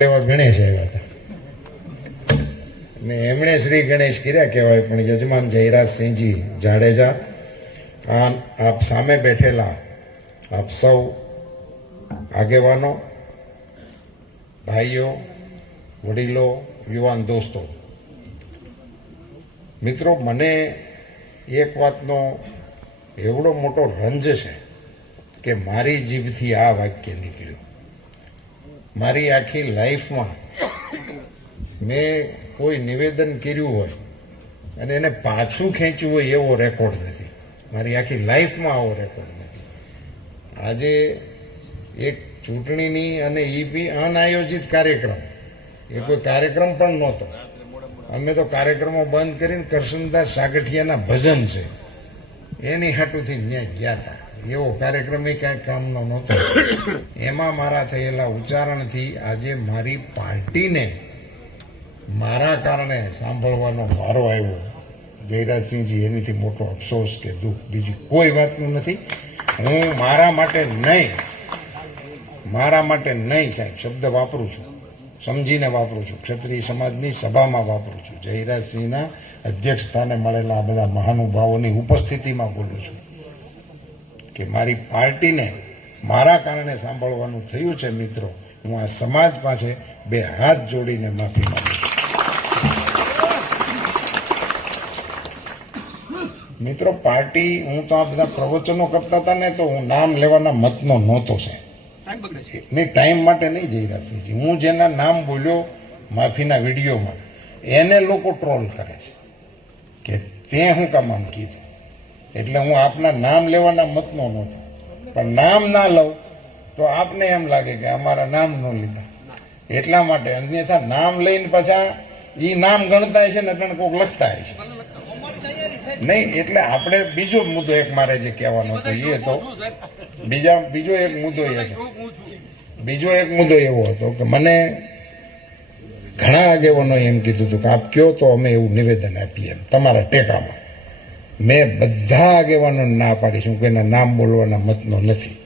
એવા ગણેશ આવ્યા હતા ને એમણે શ્રી ગણેશ કર્યા કહેવાય, પણ યજમાન જયરાજસિંહજી જાડેજા, આપ સામે બેઠેલા આપ સૌ આગેવાનો, ભાઈઓ, વડીલો, યુવાન દોસ્તો, મિત્રો, મને એક વાતનો એવડો મોટો રંજ છે કે મારી જીભથી આ વાક્ય નીકળ્યું. મારી આખી લાઈફમાં મેં કોઈ નિવેદન કર્યું હોય અને એને પાછું ખેંચ્યું હોય એવો રેકોર્ડ નથી. મારી આખી લાઈફમાં આવો રેકોર્ડ નથી. આજે એક ચૂંટણીની અને એ બી અનાયોજિત કાર્યક્રમ, એ કોઈ કાર્યક્રમ પણ નહોતો. અમે તો કાર્યક્રમો બંધ કરીને કરશનદાસ સાગઠિયાના ભજન છે એની હાટુથી ત્યાં ગયા હતા. એવો કાર્યક્રમ એ કાંઈ કામનો નહોતો. એમાં મારા થયેલા ઉચ્ચારણથી આજે મારી પાર્ટીને મારા કારણે સાંભળવાનો વારો આવ્યો. જયરાજસિંહજી, એનીથી મોટો અફસોસ કે દુઃખ બીજી કોઈ વાતનું નથી. હું મારા માટે નહીં સાહેબ શબ્દ વાપરું છું, સમજીને વાપરું છું, ક્ષત્રિય સમાજની સભામાં વાપરું છું, જયરાજસિંહના અધ્યક્ષ સ્થાને મળેલા આ બધા મહાનુભાવોની ઉપસ્થિતિમાં બોલું છું કે મારી પાર્ટીને મારા કારણે સાંભળવાનું થયું છે. મિત્રો, હું આ સમાજ પાસે બે હાથ જોડીને માફી માંગુ છું. મિત્રો, પાર્ટી, હું તો આ બધા પ્રવચનો કરતા હતા ને, તો હું નામ લેવાના મતનો નહોતો છે. નહીં, ટાઈમ માટે નહીં જયરાજસિંહજી. હું જેના નામ બોલ્યો માફીના વિડીયોમાં, એને લોકો ટ્રોલ કરે છે કે તે હું કામ આમ કીધું. એટલે હું આપના નામ લેવાના મતનો નહોતો, પણ નામ ના લઉં તો આપને એમ લાગે કે અમારા નામ ન લીધા એટલા માટે. અન્યથા નામ લઈને પાછા એ નામ ગણતા છે ને એટલે કોઈક લખતા છે નહીં. એટલે આપણે બીજો મુદ્દો એક મારે જે કહેવાનો હતો એ તો બીજો એક મુદ્દો એવો હતો કે મને ઘણા આગેવાનો એમ કીધું હતું કે આપ કયો તો અમે એવું નિવેદન આપીએ એમ તમારા ટેકામાં. મેં બધા આગેવાનોને ના પાડીશું કે એના નામ બોલવાના મતનો નથી.